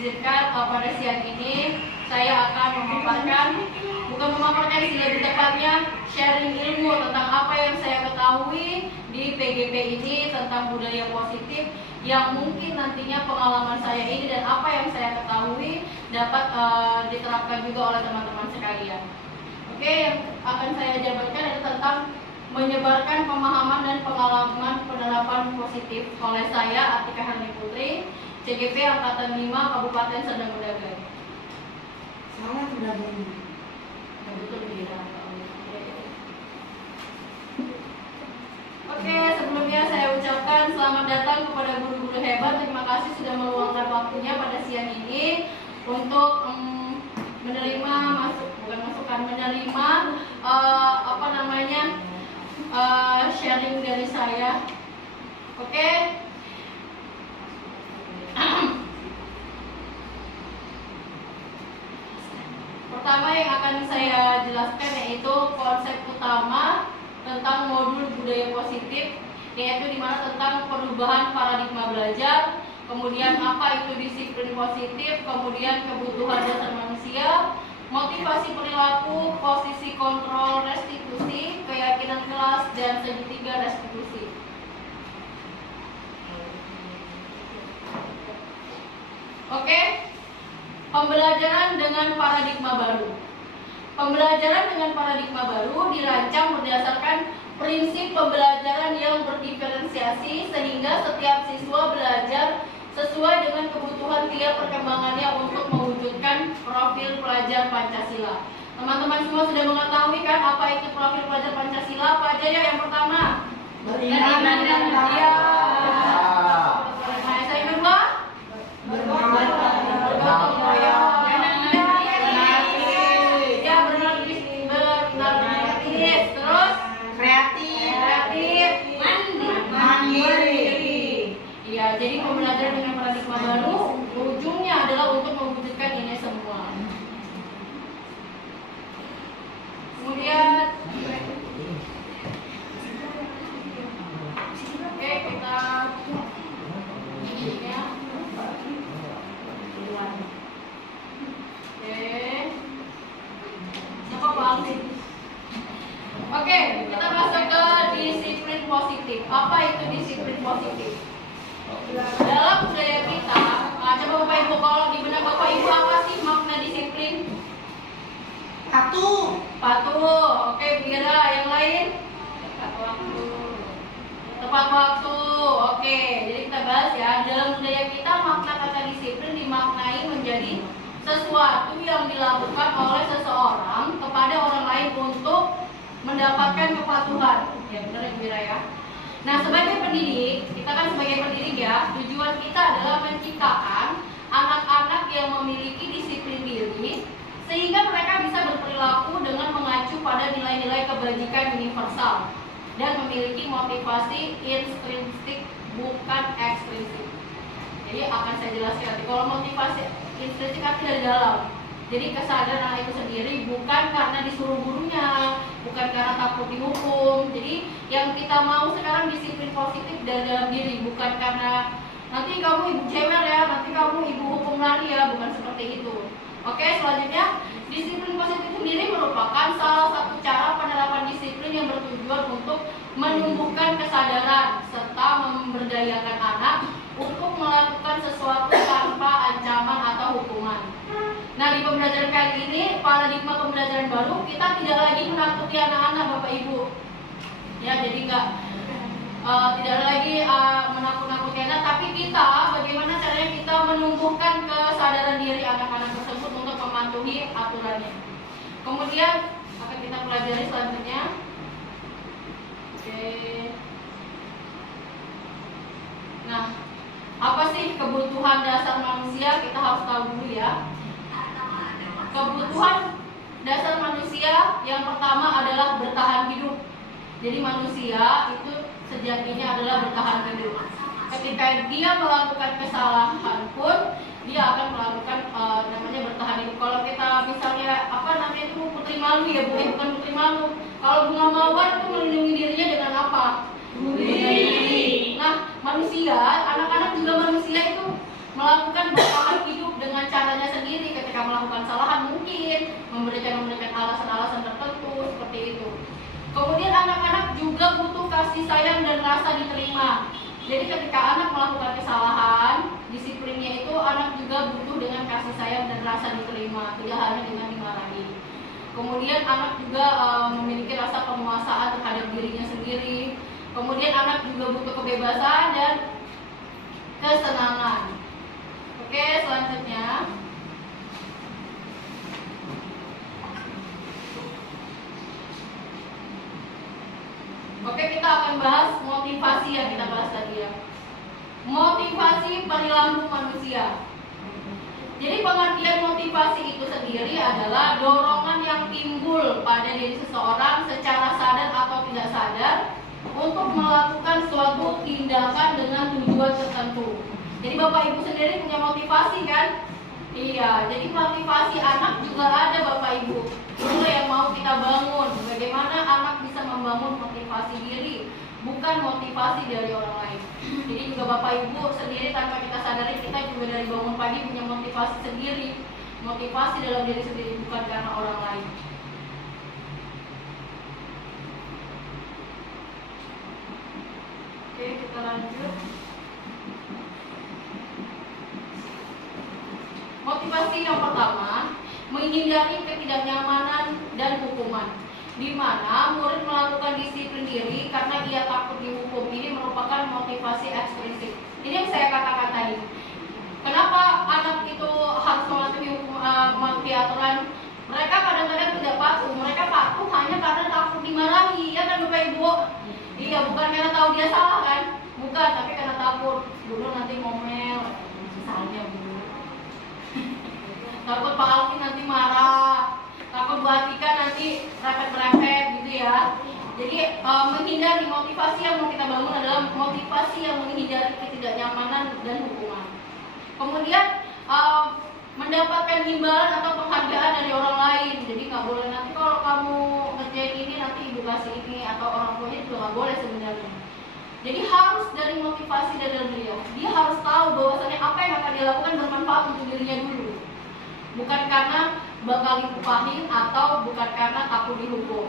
Izinkan pada siang ini saya akan memaparkan sih lebih tepatnya sharing ilmu tentang apa yang saya ketahui di PGP ini tentang budaya positif yang mungkin nantinya pengalaman saya ini dan apa yang saya ketahui dapat diterapkan juga oleh teman-teman sekalian. Oke, yang akan saya jabarkan adalah tentang menyebarkan pemahaman dan pengalaman penerapan positif oleh saya Atika Herni Putri, CGP Angkatan 5 Kabupaten Serdang Bedagai. Salah Bedagai. Betul tidak. Oke, sebelumnya saya ucapkan selamat datang kepada guru-guru hebat. Terima kasih sudah meluangkan waktunya pada siang ini untuk menerima sharing dari saya. Oke. Pertama yang akan saya jelaskan yaitu konsep utama tentang modul budaya positif, yaitu dimana tentang perubahan paradigma belajar, kemudian apa itu disiplin positif, kemudian kebutuhan dasar manusia, motivasi perilaku, posisi kontrol restitusi, keyakinan kelas, dan segitiga restitusi. Oke, pembelajaran dengan paradigma baru. Pembelajaran dengan paradigma baru dirancang berdasarkan prinsip pembelajaran yang berdiferensiasi sehingga setiap siswa belajar sesuai dengan kebutuhan tiap perkembangannya untuk mewujudkan profil pelajar Pancasila. Teman-teman semua sudah mengetahui kan apa itu profil pelajar Pancasila? Apa aja ya? Yang pertama, beriman dan ya. Nah, yang kedua, bergotong royong. Terus kreatif, mandiri. Iya, jadi pembelajaran dengan paradigma baru ujungnya adalah untuk mewujudkan ini semua. Kemudian oke, kita ini ya. Siapa Pak? Oke, kita masuk ke disiplin positif. Apa itu disiplin positif? Dalam budaya kita, coba Bapak Ibu, kalau di benak Bapak Ibu apa sih makna disiplin? Patuh. Patuh. Oke, Bira, yang lain? Tepat waktu. Oke, jadi kita bahas ya. Dalam budaya kita makna kata disiplin dimaknai menjadi sesuatu yang dilakukan oleh seseorang kepada orang lain untuk mendapatkan kepatuhan. Ya benar ya Bira ya. Nah, sebagai pendidik, kita kan sebagai pendidik ya, tujuan kita adalah menciptakan anak-anak yang memiliki disiplin diri sehingga mereka bisa berperilaku dengan mengacu pada nilai-nilai kebajikan universal dan memiliki motivasi intrinsik bukan ekstrinsik. Jadi akan saya jelaskan nanti. Kalau motivasi intrinsik artinya dari dalam. Jadi kesadaran anak itu sendiri bukan karena disuruh gurunya, bukan karena takut dihukum. Jadi yang kita mau sekarang disiplin positif dari dalam diri, bukan karena nanti kamu ibu cewek ya, nanti kamu ibu hukum lari ya, bukan seperti itu. Oke, selanjutnya disiplin positif sendiri merupakan salah satu cara penerapan disiplin yang bertujuan untuk menumbuhkan kesadaran serta memberdayakan anak untuk melakukan sesuatu tanpa ancaman atau hukuman. Nah, di pembelajaran kali ini, paradigma pembelajaran baru, kita tidak lagi menakuti anak-anak Bapak Ibu. Ya, jadi tidak lagi menakut-nakuti anak, tapi kita bagaimana caranya kita menumbuhkan kesadaran diri anak-anak tersebut untuk mematuhi aturannya. Kemudian akan kita pelajari selanjutnya. Oke. Nah, apa sih kebutuhan dasar manusia? Kita harus tahu dulu ya. Kebutuhan dasar manusia yang pertama adalah bertahan hidup. Jadi manusia itu sejatinya adalah bertahan hidup. Ketika dia melakukan kesalahan pun dia akan melakukan namanya bertahan hidup. Kalau kita misalnya itu putri malu ya, bukan putri malu. Kalau bunga mawar itu melindungi dirinya dengan apa? Nah, manusia, anak-anak juga manusia itu melakukan bertahan hidup dengan caranya sendiri ketika melakukan kesalahan, mungkin memberikan alasan-alasan tertentu seperti itu. Kemudian anak-anak juga butuh kasih sayang dan rasa diterima. Jadi ketika anak melakukan kesalahan, disiplinnya itu anak juga butuh dengan kasih sayang dan rasa diterima, tidak hanya dengan dimarahi. Kemudian anak juga memiliki rasa penguasaan terhadap dirinya sendiri. Kemudian anak juga butuh kebebasan dan kesenangan. Oke, selanjutnya. Oke, kita akan bahas motivasi yang kita bahas tadi ya. Motivasi perilaku manusia. Jadi pengertian motivasi itu sendiri adalah dorongan yang timbul pada diri seseorang secara sadar atau tidak sadar untuk melakukan suatu tindakan dengan tujuan tertentu. Jadi Bapak Ibu sendiri punya motivasi kan? Iya, jadi motivasi anak juga ada Bapak Ibu. Itu yang mau kita bangun. Bagaimana anak bisa membangun motivasi diri, bukan motivasi dari orang lain. Jadi juga Bapak Ibu sendiri tanpa kita sadari, kita juga dari bangun pagi punya motivasi sendiri. Motivasi dalam diri sendiri, bukan karena orang lain. Oke, kita lanjut. Motivasi yang pertama, menghindari ketidaknyamanan dan hukuman, di mana murid melakukan disiplin diri karena ia takut dihukum. Ini merupakan motivasi ekstrinsi. Ini yang saya katakan tadi. Kenapa anak itu harus mematuhi aturan? Mereka kadang-kadang tidak patuh. Mereka patuh hanya karena takut dimarahi, ya kan Bapak Ibu? Iya, bukan karena tahu dia salah kan? Bukan, tapi karena takut dulu nanti ngomel, misalnya Bu. Takut Pak Alvin nanti marah, takut Bu Atika nanti repet-repet gitu ya. Jadi menghindari, motivasi yang mau kita bangun adalah motivasi yang menghindari ketidaknyamanan dan hukuman. Kemudian mendapatkan imbalan atau penghargaan dari orang lain. Jadi nggak boleh nanti kalau kamu ngerjain ini nanti ibu kasih ini, atau orang tuanya juga nggak boleh sebenarnya. Jadi harus dari motivasi dari beliau. Dia harus tahu bahwasannya apa yang akan dia lakukan bermanfaat untuk dirinya dulu. Bukan karena bakal diupahin atau bukan karena takut dihukum.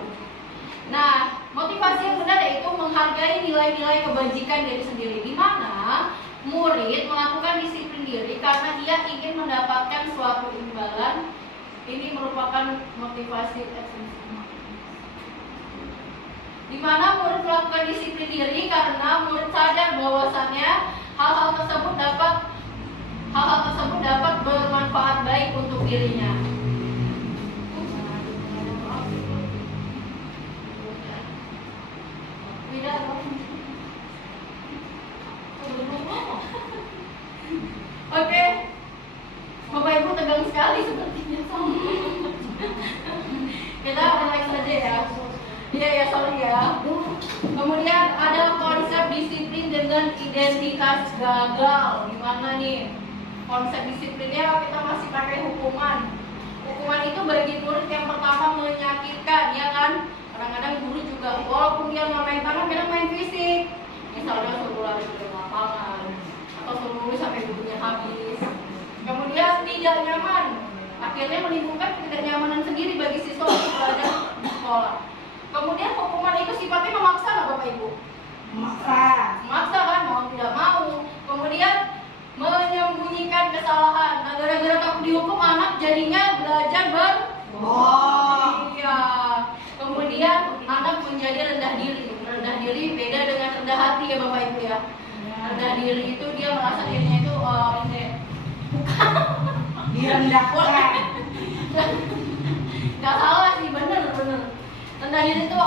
Nah, motivasi yang benar yaitu menghargai nilai-nilai kebajikan diri sendiri, di mana murid melakukan disiplin diri karena dia ingin mendapatkan suatu imbalan. Ini merupakan motivasi ekstrinsi. Di mana murid melakukan disiplin diri karena murid sadar bahwasannya hal-hal tersebut dapat bermanfaat baik untuk dirinya. Oke, Bapak Ibu tegang sekali sepertinya. Kita relax saja ya. Iya ya, sorry ya. Kemudian ada konsep disiplin dengan identitas gagal. Gimana nih? Konsep disiplinnya kita masih pakai hukuman. Hukuman itu bagi murid yang pertama menyakitkan, ya kan? Kadang-kadang guru juga, walaupun dia nggak main tangan, kadang main fisik. Misalnya suruh lari ke lapangan, atau suruh nulis sampai bukunya habis. Kemudian tidak nyaman, akhirnya menimbulkan ketidaknyamanan sendiri bagi siswa untuk belajar di sekolah. Kemudian hukuman itu sifatnya memaksa nggak Bapak Ibu? Memaksa kan, mau tidak mau. Kemudian menyembunyikan kesalahan. Nah, gara-gara takut dihukum, anak jadinya belajar berbohong. Iya. Kemudian anak menjadi rendah diri. Rendah diri beda dengan rendah hati ya Bapak Ibu ya. Rendah diri itu dia merasa dirinya itu direndahkan. Gak salah sih, bener. Rendah diri itu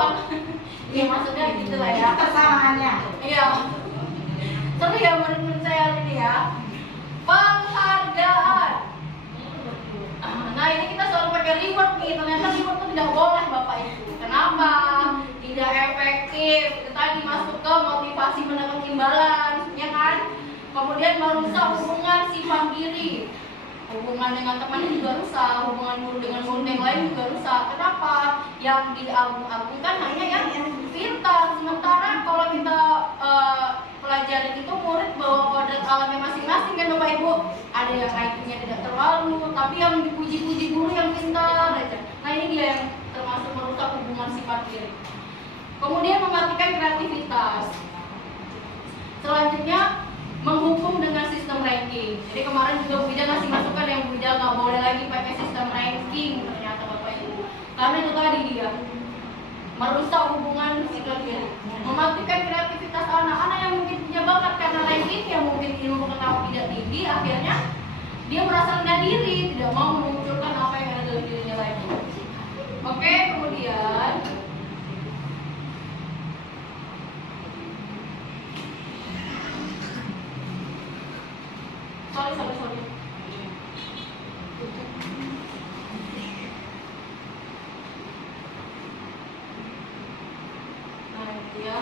iya maksudnya gitu lah ya. Kesamaannya. Iya. Seru ya menurut saya ini ya. Penghargaan. Nah ini kita selalu pakai reward nih. Ternyata reward itu tidak boleh Bapak Ibu. Kenapa? Tidak efektif. Itu tadi masuk ke motivasi mendapat imbalan, ya kan? Kemudian merusak hubungan sifat diri. Hubungan dengan teman juga rusak, hubungan guru dengan murid yang lain juga rusak. Kenapa? Yang diagung-agungkan hanya yang pintar. Sementara kalau kita pelajarin itu murid bawa kodrat alamnya masing-masing kan Bapak Bapak Ibu, ada yang IQ-nya tidak terlalu, tapi yang dipuji-puji guru yang pintar aja. Nah ini dia yang termasuk merusak hubungan sifat diri. Kemudian mematikan kreativitas. Selanjutnya menghukum dengan sistem ranking. Jadi kemarin juga Bu Ida ngasih masukan yang Bu Ida nggak boleh lagi pakai sistem ranking ternyata Bapak Ibu. Karena itu tadi dia merusak hubungan sikap diri, mematikan kreativitas anak-anak yang mungkin punya bakat karena ranking, yang mungkin ilmu pengetahuan tidak tinggi, akhirnya dia merasa rendah diri, tidak mau memunculkan apa yang ada dalam dirinya lagi. Oke, kemudian sorry. Ya.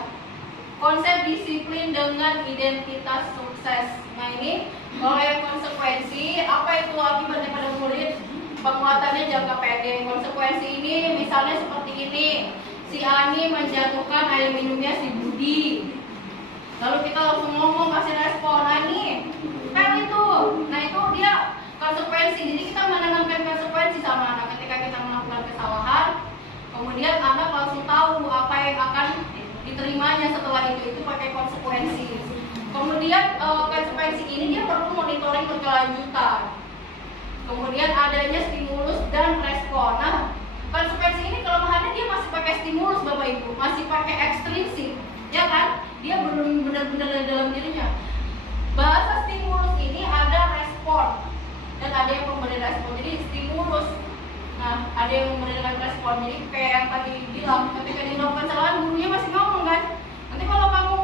Konsep disiplin dengan identitas sukses. Nah ini oleh konsekuensi, apa itu akibatnya pada murid? Penguatannya jangka pendek. Konsekuensi ini misalnya seperti ini. Si Ani menjatuhkan air minumnya si Budi. Lalu kita langsung ngomong, kasih respon, Ani pel itu. Nah itu dia konsekuensi. Jadi kita menanamkan konsekuensi sama anak ketika kita melakukan kesalahan. Kemudian anak langsung tahu apa yang akan diterimanya setelah itu pakai konsekuensi. Kemudian konsekuensi ini dia perlu monitoring berkelanjutan. Kemudian adanya stimulus dan respon. Nah, konsekuensi ini kelemahannya dia masih pakai stimulus Bapak Ibu, masih pakai ekstrinsik, ya kan? Dia belum benar-benar dalam dirinya. Bahasa stimulus ini ada respon dan ada yang pemberi respon. Jadi stimulus. Nah, ada yang memberikan respon. Jadi kayak yang tadi bilang, ketika dilakukan kesalahan gurunya masih ngomong kan, nanti kalau kamu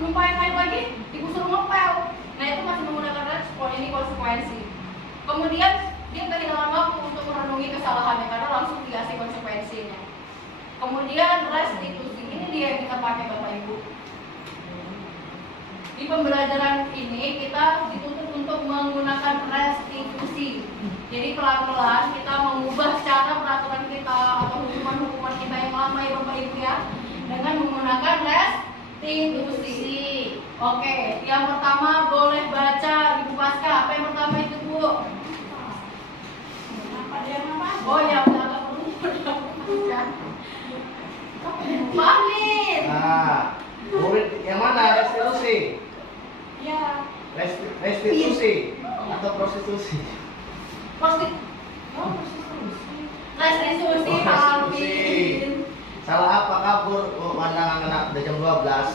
nyumpahin air lagi, ibu suruh ngepel. Nah itu masih menggunakan respon, ini konsekuensi. Kemudian dia kehilangan waktu untuk merenungi kesalahannya karena langsung dikasih konsekuensinya. Kemudian restitusi, ini dia yang kita pakai Bapak Ibu. Di pembelajaran ini kita dituntut untuk menggunakan restitusi. Jadi pelan-pelan kita mengubah cara peraturan kita atau hukuman-hukuman kita yang lama ya Bapak Ibu ya, dengan menggunakan restitusi. Oke, yang pertama boleh baca Ibu Pasca. Apa yang pertama itu Bu? Oh ya, udah perlu. Pamin. Nah, murid yang mana restitusi? Ya. Restitusi atau prostitusi? Restitusi Pamin. Salah apa kabur? Pandangan anak udah jam 12.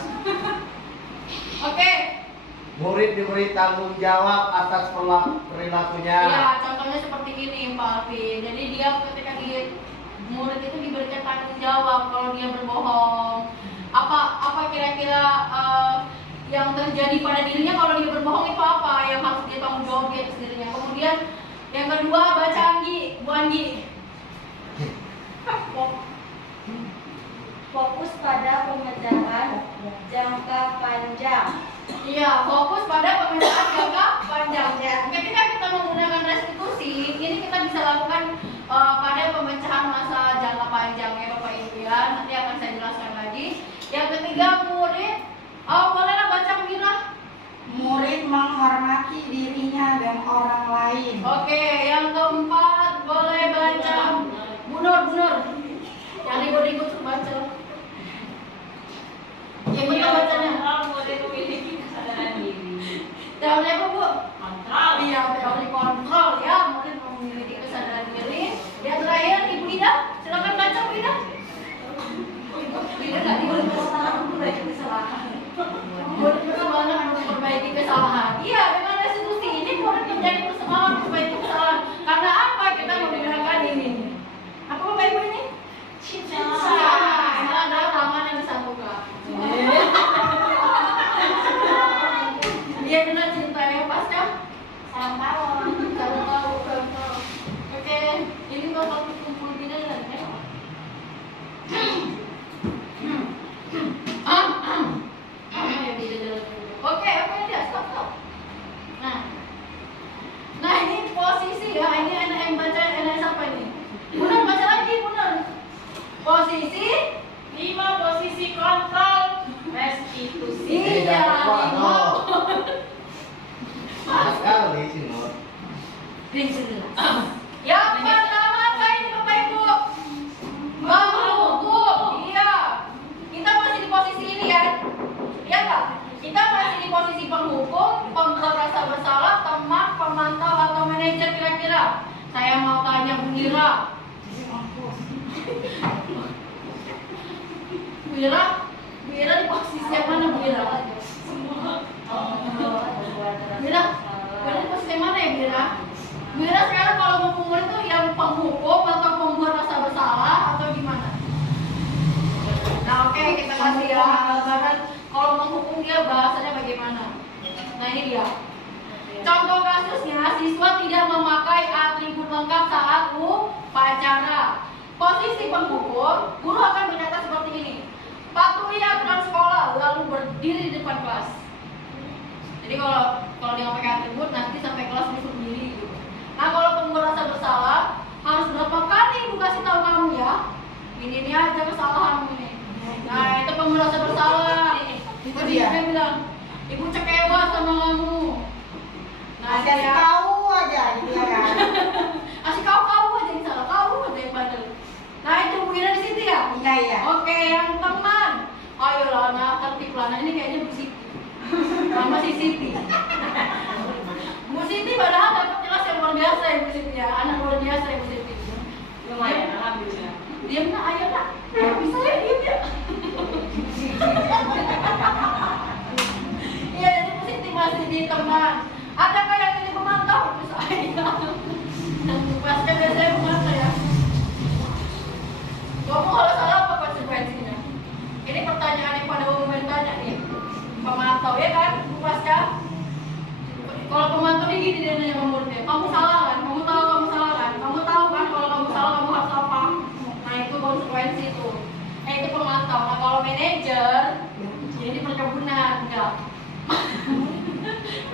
Oke. Murid diberi tanggung jawab atas perilakunya. Ya, contohnya seperti ini Pak Alvin. Jadi dia ketika murid itu diberikan tanggung jawab kalau dia berbohong. Apa kira-kira yang terjadi pada dirinya kalau dia berbohong itu apa yang harus dia tanggung jawab dia sendirinya. Kemudian yang kedua baca Anggi, Bu Anggi. Fokus pada pemecahan jangka panjang. Iya, fokus pada pemecahan jangka panjang. Ya. Ketika kita menggunakan restitusi, ini kita bisa lakukan pada pemecahan masa jangka panjang ya Bapak Ibu ya. Nanti akan saya jelaskan lagi. Yang ketiga murid, bolehlah baca Mira. Murid menghormati dirinya dan orang lain. Oke, yang keempat boleh baca Bunur. Yang ribut-ribut tuh baca. Yang betul bacanya. Murid memiliki kesadaran diri. Teori apa Bu? Kontrol. Iya, teori kontrol ya. Murid memiliki kesadaran diri. Yang terakhir Ibu Ida, silakan baca Bu Ida. Bu Ida nggak diperbaiki memperbaiki kesalahan. Murid juga banyak memperbaiki kesalahan. Iya, dengan restitusi ini murid menjadi persemangat memperbaiki kesalahan. Karena apa? Kita menggunakan ini. Apa Bapak Ibu ini? Cinta. Yang pertama apa ini Bapak Ibu? Menghukum. Iya. Kita masih di posisi ini ya. Iya nggak? Kita masih di posisi penghukum, pembuat rasa bersalah, teman, pemantau atau manajer kira-kira. Saya mau tanya Bu Ira. Bu Ira di posisi yang mana Bu Ira? Bu Ira di posisi yang mana ya Bu Ira? Bu Ira sekarang kalau mau pengumur itu yang penghukum atau pembuat rasa bersalah atau gimana? Nah oke, kita kasih ya gambaran kalau menghukum dia bahasanya bagaimana. Nah ini dia. Contoh kasusnya, siswa tidak memakai atribut lengkap saat upacara. Posisi penghukum, guru akan berkata seperti ini. Patuhi aturan sekolah, lalu berdiri di depan kelas. Jadi kalau dia nggak pakai atribut, nanti sampai kelas disuruh berdiri gitu. Nah kalau pembuat rasa bersalah, harus berapa kali ibu kasih tahu kamu ya? Ini aja kesalahanmu ini. Nah itu pembuat rasa bersalah. Itu dia bilang, ibu kecewa sama kamu. Nah, Kasih tahu aja gitu ya kan. Kasih kau aja yang salah, kau aja yang bandel. Nah itu Bu Ira di situ ya? Iya. Oke, yang teman. Ayolah, nah tertib lah. Nah ini kayaknya Bu Siti. Sama si Siti. Bu Siti padahal dapat kelas yang luar biasa ya Bu Siti ya. Anak luar biasa ya Bu Siti. Lumayan, alhamdulillah. Diam nak, ayo nak. Bisa ya diam ya. Iya, jadi Bu Siti masih di teman. Ada kayak ini pemantau terus saya. Pasca biasanya pemantau ya. Kamu kalau salah apa konsekuensinya? Ini pertanyaan yang pada umumnya tanya nih. Pemantau ya kan, Pasca? Kalau pemantau ini gini dia nanya muridnya, kamu salah kan? Kamu tahu kamu salah kan? Kamu tahu kan kalau kamu salah kamu harus apa? Nah itu konsekuensi itu. Itu pemantau. Nah kalau manajer, jadi perkebunan enggak.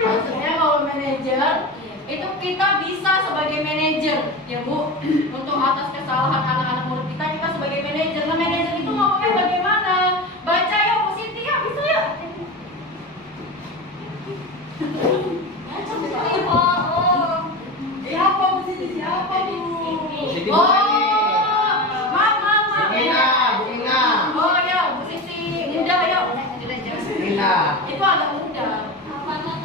Maksudnya kalau manajer itu kita bisa sebagai manajer ya Bu, untuk atas kesalahan anak-anak murid kita sebagai manajer. Nah manajer itu ngomongnya bagaimana? Baca ya Bu Siti ya, bisa ya? Siapa Bu Siti? Siapa Bu? Siti Oh, bukan ini. maaf. Bu Ina. Oh ya Bu Siti, muda ya. Ina. Itu agak muda. Apakah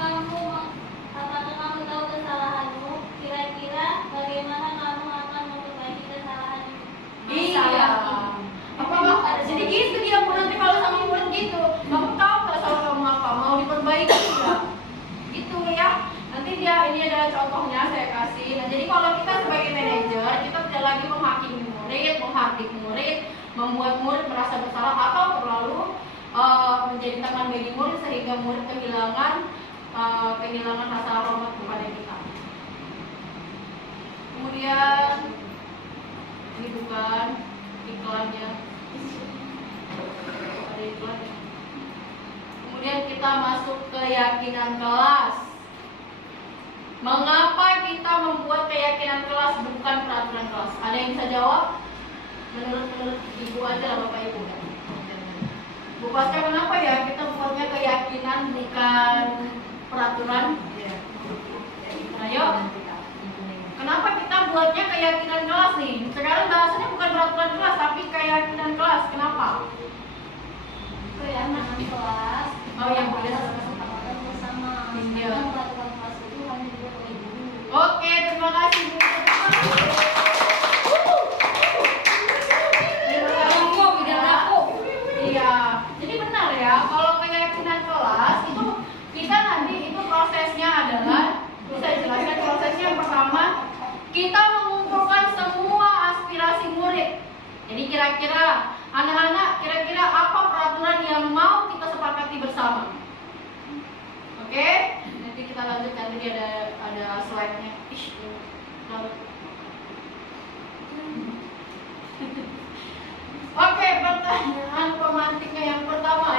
kamu tahu kesalahanmu? Kira-kira bagaimana kamu akan memperbaiki kesalahanmu? Iya. Apakah jadi gitu dia Bu, nanti kalau sama murid gitu, kamu tahu nggak salah kamu apa? Mau diperbaiki nggak? Gitu ya. Nanti dia ini adalah contohnya saya kasih. Nah jadi kalau kita sebagai manajer, kita tidak lagi menghakimi murid, menghardik murid, membuat murid merasa bersalah atau terlalu menjadi teman bagi murid sehingga murid kehilangan rasa hormat kepada kita. Kemudian ini bukan iklannya, ada iklannya. Kemudian kita masuk keyakinan kelas. Mengapa kita membuat keyakinan kelas bukan peraturan kelas? Ada yang bisa jawab? Menurut ibu aja lah Bapak Ibu. Bu Pasca, kenapa ya kita buatnya keyakinan bukan peraturan? Ayo. Kenapa kita buatnya keyakinan kelas nih? Sekarang bahasanya bukan peraturan kelas tapi keyakinan kelas. Kenapa? Keyakinan kelas. Oh yang boleh Kesepakatan bersama. Iya. Peraturan kelas itu hanya dibuat oleh guru. Oke, terima kasih Bu. Iya, jadi benar ya. Kalau keyakinan kelas itu kita nanti itu prosesnya adalah, bisa dijelaskan prosesnya yang pertama kita mengumpulkan semua aspirasi murid. Jadi kira-kira anak-anak kira-kira apa peraturan yang mau kita sepakati bersama? Oke, nanti kita lanjutkan. Tadi ada slide-nya. Oke, pertanyaan pemantiknya yang pertama.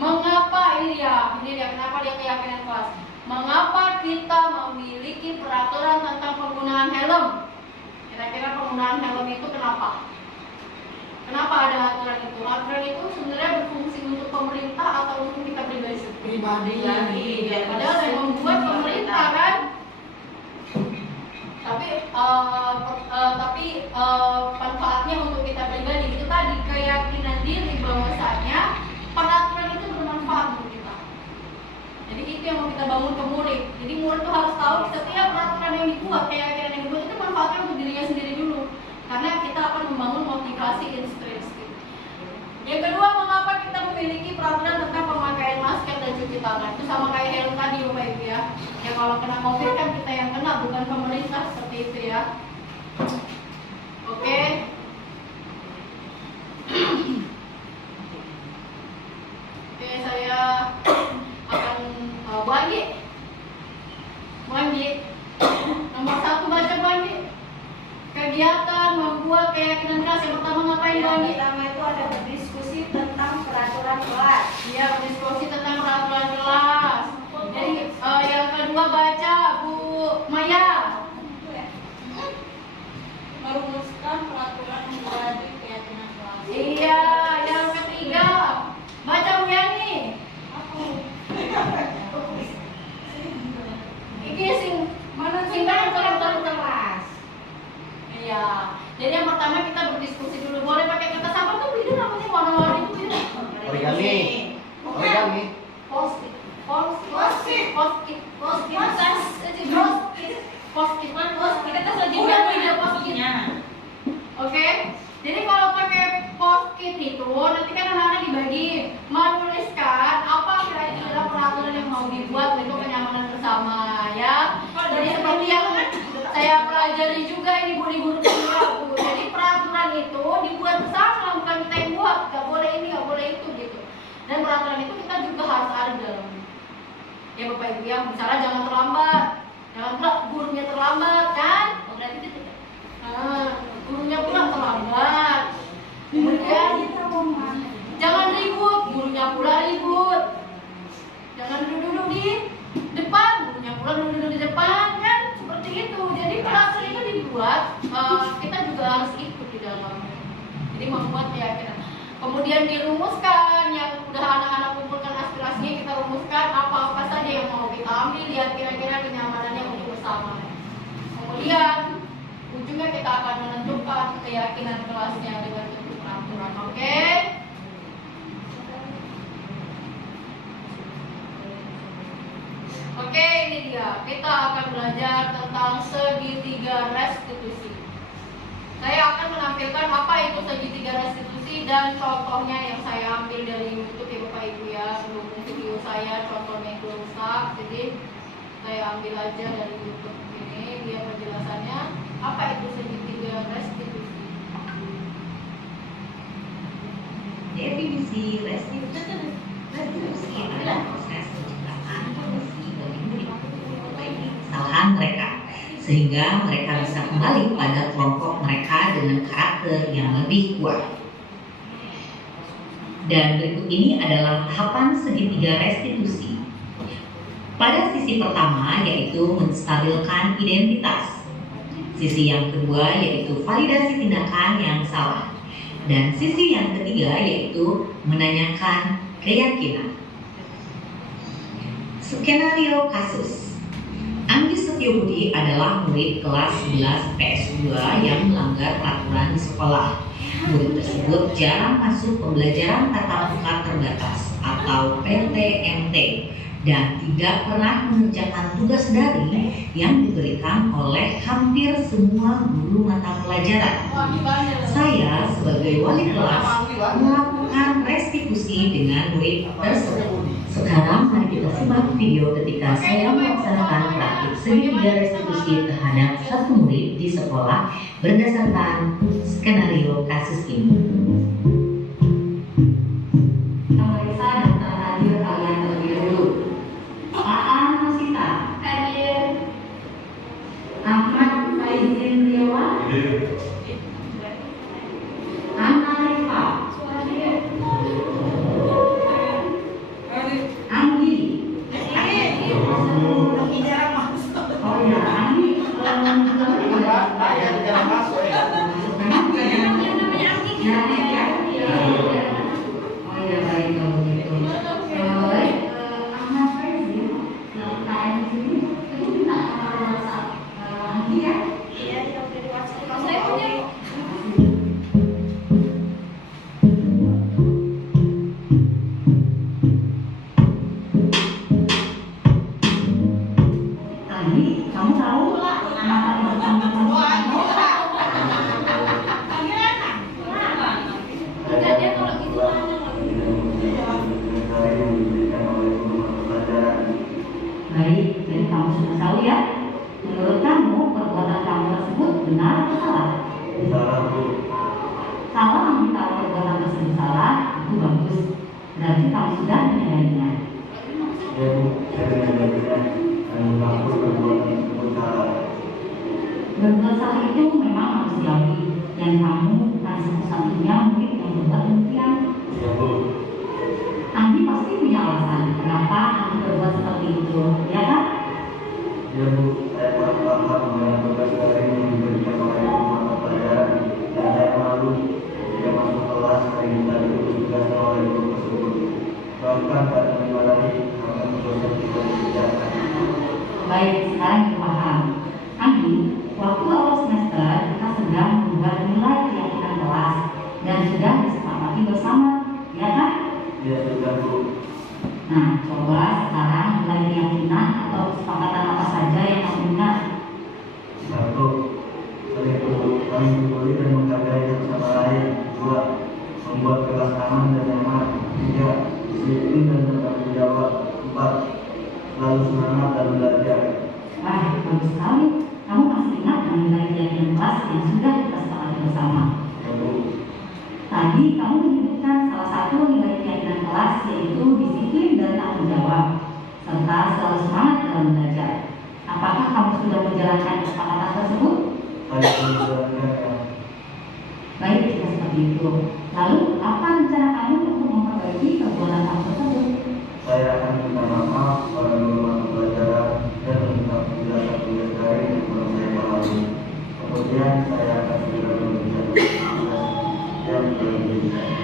Mengapa ini dia kenapa dia keyakinan kelas? Mengapa kita memiliki peraturan tentang penggunaan helm? Kira-kira penggunaan helm itu kenapa? Kenapa ada aturan itu? Aturan itu sebenarnya berfungsi untuk pemerintah atau untuk kita pribadi? Pribadi. Padahal yang membuat pemerintah kan? manfaatnya untuk kita pribadi itu tadi, keyakinan diri bahwasanya peraturan itu bermanfaat untuk kita. Jadi itu yang mau kita bangun ke murid. Jadi murid itu harus tahu setiap peraturan yang dibuat, keyakinan yang dibuat itu manfaatnya untuk dirinya sendiri dulu, karena kita akan membangun motivasi intrinsik. Yang kedua, mengapa kita memiliki peraturan tentang pemakaian masker dan cuci tangan? Itu sama kayak helm tadi, Bapak Ibu ya. Ya kalau kena COVID kan kita yang kena, bukan pemerintah, seperti itu ya. Oke. Oke, saya akan Bu Anggi. Nomor 1 baca Bu Anggi. Kegiatan membuat keyakinan kelas. Yang pertama ngapain Bu Anggi? Yang pertama itu ada berdiskusi tentang peraturan kelas. Iya, berdiskusi tentang peraturan kelas. Jadi yang kedua baca Bu Maya. Merumuskan peraturan menjadi keyakinan kelas. Iya, yang ketiga baca Bu Yani. Ini singkat Peraturan kelas. Iya. Jadi yang pertama kita berdiskusi dulu. Boleh pakai kertas apa tuh? Itu namanya warna-warni itu beda. Origami. Origami. Post-it. Kita saja beda post-it. Oke. Jadi kalau pakai post-it itu nanti kan anak-anak dibagi menuliskan apa kira-kira adalah peraturan yang mau dibuat untuk kenyamanan bersama ya. Jadi seperti yang saya pelajari juga ini guru-guru Bu. Jadi peraturan itu dibuat bersama, bukan kita yang buat. Gak boleh ini, gak boleh itu gitu. Dan peraturan itu kita juga harus ada dalamnya. Ya Bapak Ibu ya, misalnya jangan terlambat. Jangan pula gurunya terlambat kan? Oh, berarti itu. Gurunya pula terlambat. Kemudian jangan ribut, gurunya pula ribut. Jangan duduk-duduk di depan, gurunya pula duduk-duduk di depan kan? Seperti itu. Jadi peraturan itu dibuat, kita juga harus ikut di dalamnya. Jadi membuat keyakinan. Kemudian dirumuskan, yang udah anak-anak kumpulkan aspirasinya, kita rumuskan apa-apa saja yang mau kita ambil, lihat kira-kira kenyamanannya untuk bersama. Kemudian ujungnya kita akan menentukan keyakinan kelasnya dengan bentuk peraturan. Oke? Oke, ini dia. Kita akan belajar tentang segitiga restitusi. Saya akan menampilkan apa itu segitiga restitusi dan contohnya yang saya ambil dari YouTube ya Bapak Ibu ya. Sebelum video saya contohnya belum rusak, jadi saya ambil aja dari YouTube ini dia penjelasannya apa itu segitiga restitusi. Definisi restitusi adalah proses penciptaan kondisi bagi murid untuk memperbaiki kesalahan mereka, sehingga mereka bisa kembali pada kelompok mereka dengan karakter yang lebih kuat. Dan berikut ini adalah tahapan segitiga restitusi. Pada sisi pertama yaitu menstabilkan identitas. Sisi yang kedua yaitu validasi tindakan yang salah. Dan sisi yang ketiga yaitu menanyakan keyakinan. Skenario kasus. Anggi Setiobudi adalah murid kelas 11 PS2 yang melanggar peraturan di sekolah. Murid tersebut jarang masuk pembelajaran tatap muka terbatas atau PTMT dan tidak pernah mengerjakan tugas daring yang diberikan oleh hampir semua guru mata pelajaran. Saya sebagai wali kelas melakukan restitusi dengan murid tersebut. Sekarang mari kita simak video ketika saya melaksanakan praktik segitiga restitusi terhadap satu murid di sekolah berdasarkan skenario kasus ini. Pemeriksa daftar hadir kalian terlebih dulu. Aan Masita. Hadir. Ahmad Faizin Riawan. Anna Rifa. Anggi. Oh ya, Anggi. Saya di jalan masuk ya. Namanya Anggi. berarti kamu sudah menyadarinya. Ya Bu, saya menyadarinya dan mengaku perbuatan tersebut salah. Berbuat salah itu memang manusiawi, dan kamu bukan satu-satunya murid yang berbuat demikian. Ya Bu, Andi pasti punya alasan kenapa Andi berbuat seperti itu, ya kan? ya Bu, saya paham dengan tugas lain yang diberikan oleh mata pelajaran dan saya malu jika masuk kelas saya minta tugas oleh guru tersebut. Bahkan pada memarahi karena dosen tidak dikerjakan. Baik, sekarang kita paham. Andi, waktu awal semester kita sedang membuat nilai keyakinan kelas dan sudah disepakati bersama, ya kan? Ya sudah Bu. Nah, coba sekarang nilai keyakinan atau kesepakatan apa saja yang kamu ingat. Satu, saling peduli dan menghargai satu sama lain. Dua, membuat kelas aman dan nyaman. Tiga, disiplin dan bertanggung jawab. Empat, selalu semangat dan belajar. Wah, bagus sekali. Kamu masih ingat dengan nilai keyakinan kelas yang sudah kita sepakati bersama. Ya Bu. Tadi kamu menyebutkan salah satu nilai keyakinan kelas yaitu disiplin dan tanggung jawab, serta selalu semangat dalam belajar. Apakah kamu sudah menjalankan kesepakatan tersebut? Saya menjalankan ya. Baik, jika seperti itu. Lalu, apa rencana kamu untuk memperbaiki perbuatan kamu tersebut? Saya akan minta maaf pada guru mata pelajaran dan meminta penjelasan tugas lain yang kurang saya pahami. Kemudian saya akan segera memberikan tugas yang lebih saya.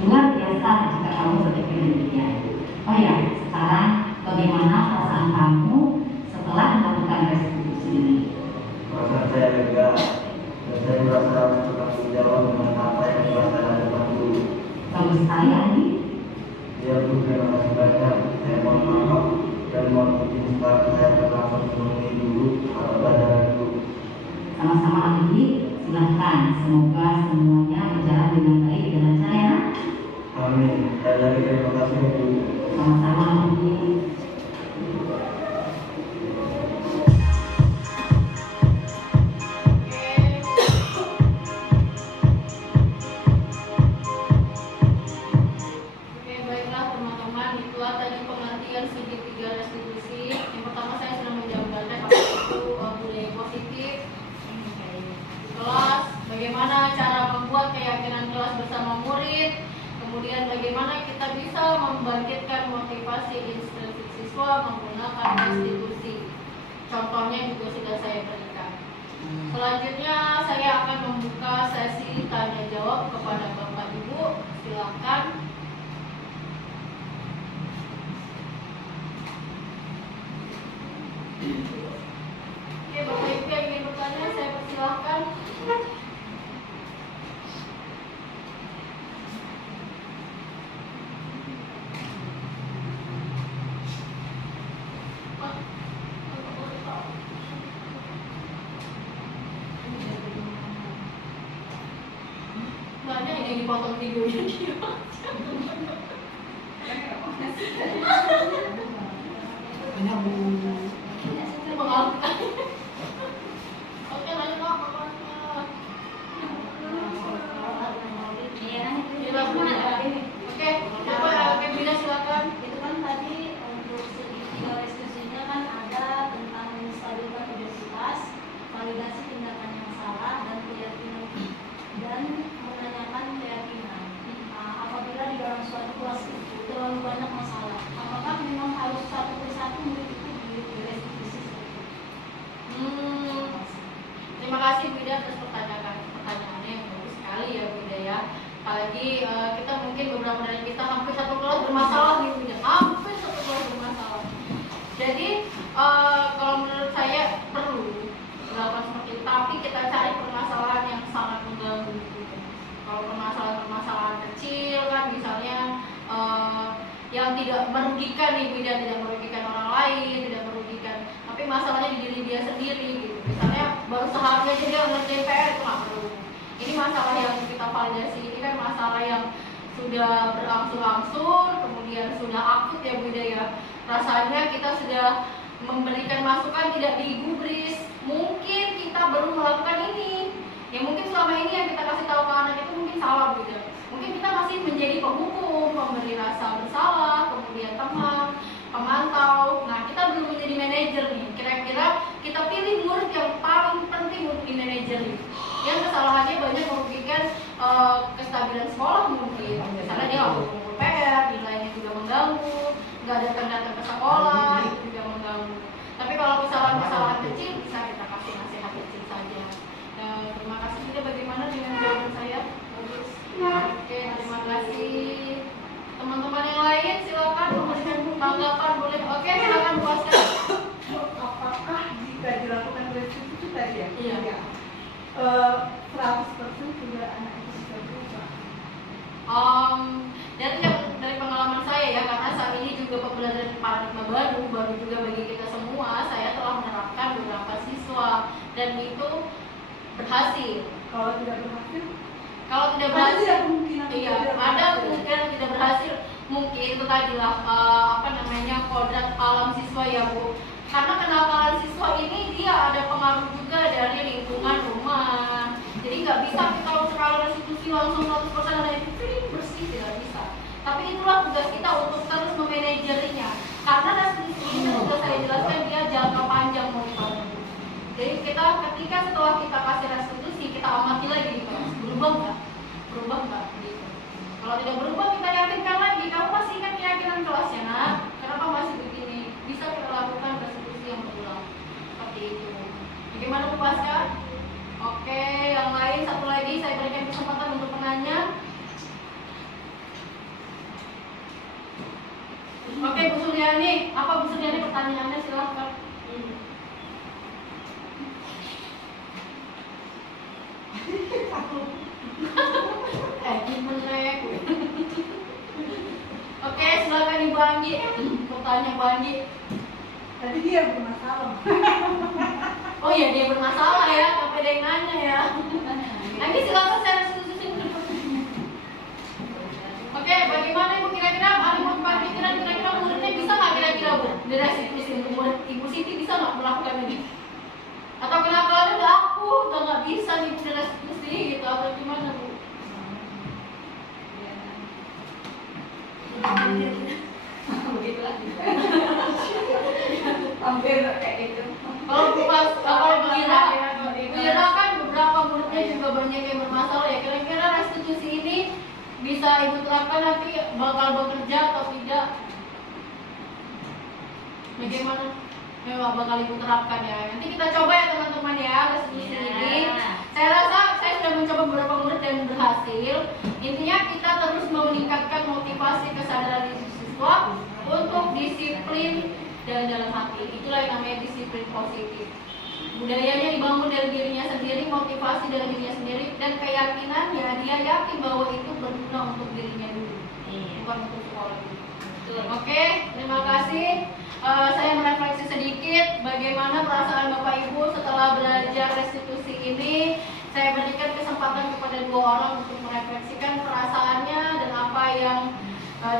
Luar biasa jika kamu berpikir demikian. Oh ya, sekarang bagaimana perasaan kamu setelah melakukan restitusi ini? Perasaan saya lega dan saya merasa bertanggung jawab dengan apa yang telah saya lakukan dulu. Bagus sekali, Andi. Ya Bu, terima kasih banyak. Saya mohon maaf dan mohon izin sekarang saya akan langsung menemui dulu atau pelajaran dulu. Sama-sama, Andi. Silahkan, semoga semuanya berjalan dengan baik dan lancar ya. Amin. Saya lagi terima kasih Bu. Sama-sama, Andi. Oke, baiklah teman-teman, itulah tadi pengertian segitiga restitusi. Yang pertama saya sudah menjabarkan apa itu budaya positif di kelas, bagaimana cara membuat keyakinan kelas bersama murid, kemudian bagaimana kita bisa membangkitkan motivasi intrinsik siswa menggunakan restitusi. Contohnya juga sudah saya berikan. Selanjutnya saya akan membuka sesi tanya jawab kepada Bapak Ibu. Silakan. Oke, Bapak Ibu yang ingin bertanya, saya persilahkan. Banyak yang dipotong videonya dia. Banyak Bu. Mengalihkan. Oke, lanjut Pak, pokoknya. Oke, coba Oke, Bina silakan. Itu kan tadi untuk segitiga restitusinya kan ada tentang menstabilkan identitas, validasi tindakan yang salah dan keyakinan dan menanyakan keyakinan. Apabila di dalam suatu kelas itu terlalu banyak masalah, apakah memang harus satu persatu murid itu direstitusi? Terima kasih Bida atas pertanyaannya yang bagus sekali ya Bida ya. Apalagi kita mungkin beberapa dari kita hampir satu kelas bermasalah nih Bida, hampir satu kelas bermasalah. Jadi kalau menurut saya perlu dilakukan seperti itu, tapi kita cari permasalahan yang sangat mengganggu. Gitu. Kalau permasalahan kecil kan misalnya yang tidak merugikan nih Bida, tidak merugikan orang lain, tidak merugikan, tapi masalahnya di diri dia sendiri gitu. Misalnya baru sehari aja dia ngerjain PR itu nggak perlu. Ini masalah yang kita validasi, ini kan masalah yang sudah berangsur-angsur, kemudian sudah akut ya Bida ya. Rasanya kita sudah memberikan masukan tidak digubris. Mungkin kita baru melakukan ini. Ya mungkin selama ini yang kita kasih tahu ke anak itu mungkin salah Bida. mungkin kita masih menjadi penghukum, pemberi rasa bersalah, kemudian teman, pemantau. Nah, kita belum menjadi manajer nih. Kira-kira kita pilih murid yang paling penting untuk di manajer nih, yang kesalahannya banyak merugikan kestabilan sekolah mungkin. Misalnya dia nggak mengumpul PR, nilainya juga mengganggu, nggak datang ke sekolah, itu juga mengganggu. Tapi kalau kesalahan-kesalahan kecil bisa kita kasih nasihat kecil saja. Terima kasih. Sudah bagaimana dengan jawaban saya? Bagus. Oke, terima kasih. Teman-teman yang lain silakan memberikan tanggapan, boleh. Oke, silakan puaskan. Apakah jika dilakukan restitusi tadi ya? Iya. 100% juga anak itu sudah berubah. Dari pengalaman saya ya, karena saat ini juga pembelajaran paradigma baru juga bagi kita semua. Saya telah menerapkan beberapa siswa dan itu berhasil. Kalau tidak berhasil, Iya, tidak ada berhasil. kemungkinan tidak berhasil. Mungkin itu tadilah kodrat alam siswa ya Bu. Karena kenakalan siswa ini dia ada pengaruh juga dari lingkungan rumah. Jadi nggak bisa kita sekali restitusi langsung 100% ada itu bersih, tidak bisa. Tapi itulah tugas kita untuk terus memanajerinya. Karena restitusi ini sudah saya jelaskan dia jangka panjang motivasinya. Jadi kita ketika setelah kita kasih restitusi kita amati lagi di kelas, berubah nggak gitu. Kalau tidak berubah kita yakinkan lagi, kamu masih ingat keyakinan kelasnya nak, kenapa masih begini, bisa kita lakukan restitusi yang berulang seperti itu. Bagaimana Bu Pasca? Oke, yang lain satu lagi saya berikan kesempatan untuk penanya. Oke Bu Suryani, apa Bu Suryani pertanyaannya silahkan. Oke, silakan Ibu Anggi. Bertanya Bu Anggi. Tadi dia bermasalah. Oh iya, dia bermasalah ya, sampai ada yang nanya ya. Nanti silakan saya restitusi. Oke, bagaimana Ibu kira-kira ada pikiran kira-kira muridnya bisa nggak kira-kira Bu? Dari restitusi untuk murid Ibu Siti bisa nggak melakukan ini? Atau kenakalannya udah udah nggak bisa nih Bu restitusi gitu atau gimana Bu? Begitulah juga. Hampir kayak gitu. Kalau Bu Ira kan beberapa muridnya juga banyak yang bermasalah ya. Kira-kira restitusi ini bisa Ibu terapkan nanti bakal bekerja atau tidak? Bagaimana? Memang bakal Ibu terapkan ya. Nanti kita coba ya teman-teman ya restitusi ini. Saya rasa saya sudah mencoba beberapa murid dan berhasil. Intinya kita terus meningkatkan motivasi kesadaran diri siswa untuk disiplin dan dalam hati. Itulah yang namanya disiplin positif. Budayanya dibangun dari dirinya sendiri, motivasi dari dirinya sendiri, dan keyakinannya dia yakin bahwa itu berguna untuk dirinya dulu, bukan untuk sekolah dulu. Oke, terima kasih. Saya merefleksi sedikit bagaimana perasaan Bapak Ibu setelah belajar restitusi ini. Saya berikan kesempatan kepada dua orang untuk merefleksikan perasaannya dan apa yang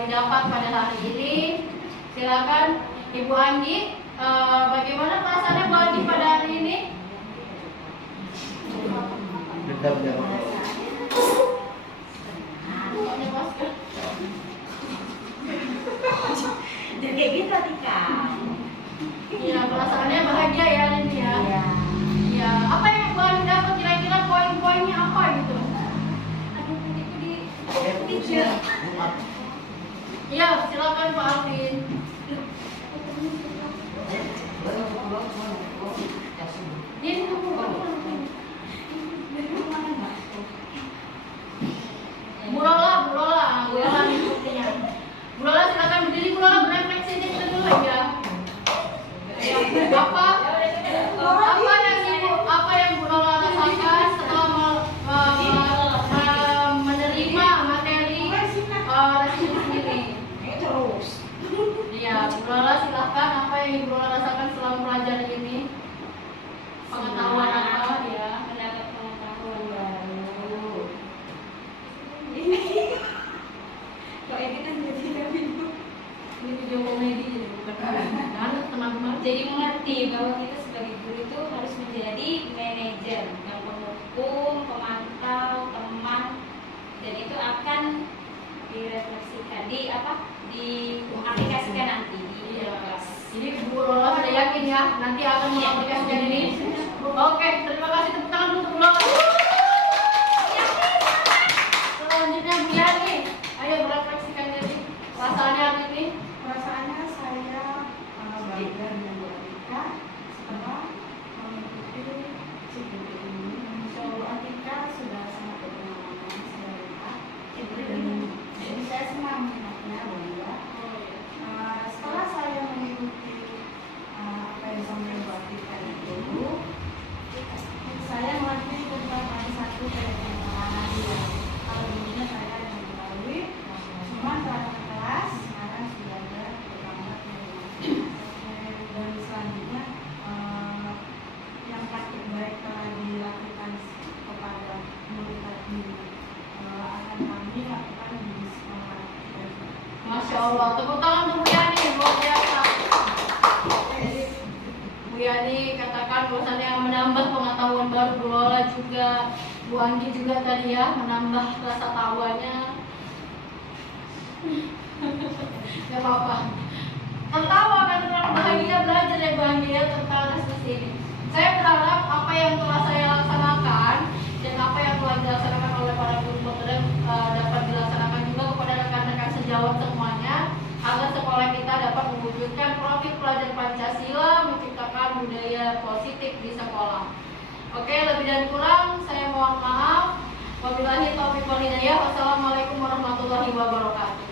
didapat pada hari ini. Silakan Ibu Anggi, bagaimana perasaannya Bu Anggi pada hari ini? Dendam jangan. Jadi kayak gitu Tika. Iya, perasaannya bahagia ya ini ya. Iya. Apa yang Bu Anggi dapat kira-kira poin-poinnya apa gitu? Aduh, itu di Iya, silakan Pak Alvin. Ini Bu Lola nih buktinya. Bu Lola silakan berdiri, Bu Lola berefleksi dulu aja. Apa yang Bu Lola rasakan setelah menerima materi restitusi ini? Terus. Iya, Bu Lola silakan apa yang Ibu Lola rasakan setelah mempelajari ini? Pengetahuan apa ya? Mendapat pengetahuan baru. Kok ini kan jadi video. Ini video komedi jadi bukan dan teman-teman. Jadi mengerti bahwa kita sebagai guru itu harus menjadi manajer yang menghukum, pemantau, teman, dan itu akan diaplikasikan nanti di kelas. Jadi Bu Lola sudah yakin ya nanti akan mengaplikasikan ini. Oke, terima kasih, tepuk tangan dulu untuk Bu Lola. Selanjutnya Bu Yani, ayo merefleksikan diri. Perasaannya hari ini? Perasaannya saya bangga dengan Bu Atika setelah mengikuti CPD ini. So Atika sudah sangat berpengalaman, saya lihat. Jadi saya senang melihatnya, bangga. Setelah saya mengikuti apa yang disampaikan Bu Atika itu, saya melatih tentang ada satu keyakinan yang kalau dulunya saya yang mengetahui, cuma setelah ke kelas sekarang sudah ada bertambah dan selanjutnya yang praktik baik telah dilakukan kepada murid tadi akan kami lakukan di sekolah. Masya Allah, tepuk tangan untuk Bu Yani, luar biasa. Bu Yani katakan bahwasannya menambah pengetahuan baru. Bu Lola juga, Bu Anggi juga tadi ya, menambah rasa tawanya. Gak apa-apa. Tertawa kan terlalu bahagia belajar ya Bu Anggi ya tentang diskusi ini. Saya berharap apa yang telah saya laksanakan dan apa yang telah dilaksanakan oleh para guru pekerja dapat dilaksanakan juga kepada rekan-rekan sejawat semuanya, agar sekolah kita dapat mewujudkan profil pelajar Pancasila, menciptakan budaya positif di sekolah. Oke, lebih dan kurang saya mohon maaf. Wabillahi taufiq wal hidayah. Wassalamualaikum warahmatullahi wabarakatuh.